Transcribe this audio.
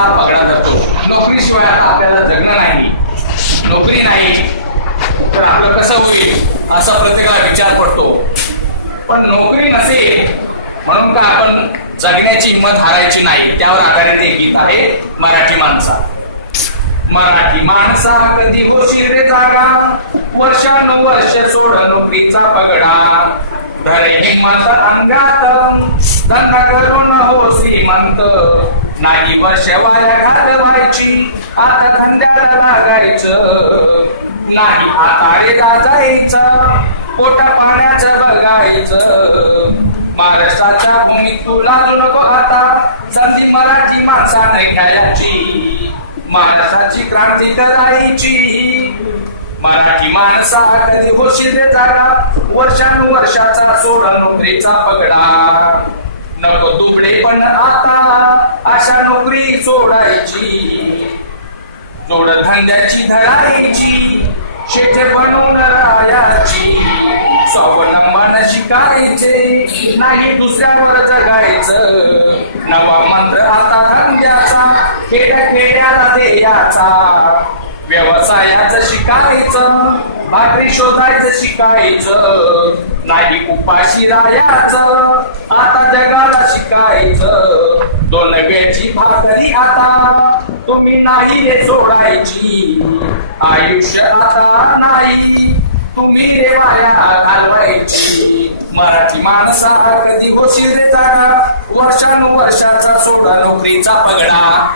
नोकरीचा पगडा धरतो. नोकरीशिवाय आता आपल्याला जगणं नाही. नोकरी नाही तर आपलं कसं होईल असा प्रत्येकाला विचार पडतो. पण नोकरी नसेल म्हणून का आपण जगण्याची हिंमत हारायची नाही. त्यावर आधारित एक गीत आहे मराठी माणसा. मराठी माणसा कधी होशील रे जागा, वर्षानुवर्ष सोड नोकरीचा पगडा. धर हिंमत अंगात, धंदा करून हो श्रीमंत. नाही वर्ष वाया घालवायची, आता धंद्याला लागायचं. नाही आता रे जायचं, पोटा पाण्याचं बघायचं. महाराष्ट्राच्या भूमीत तू लाजू नको आता, संधी मराठी माणसाने घ्यायची. महाराष्ट्राची क्रांती करायची. मराठी माणसा कधी होशील रे जागा, वर्षानुवर्षाचा सोड नोकरीचा पगडा. नको दुबडे पण आता अशा नोकरी सोडायची. जोड धंद्याची धरायची, शेते बनवून राहायची. स्वावलंबन शिकायचे, नाही दुसऱ्यावर जगायचं. नवा मंत्र आता धंद्याचा, खेड्या खेड्याला द्यायचा. व्यवसायाचं शिकायचं, भाकरी शोधायचं शिकायचं. नाही उपाशी राहायचं, आता जगाला शिकायचं. दोन वेळची भाकरी आता तुम्ही नाही रे सोडायची. आयुष्य आता नाही तुम्ही रे वाया घालवायची. मराठी माणसा कधी होशील रे जागा, वर्षानुवर्षाचा सोडा नोकरीचा पगडा.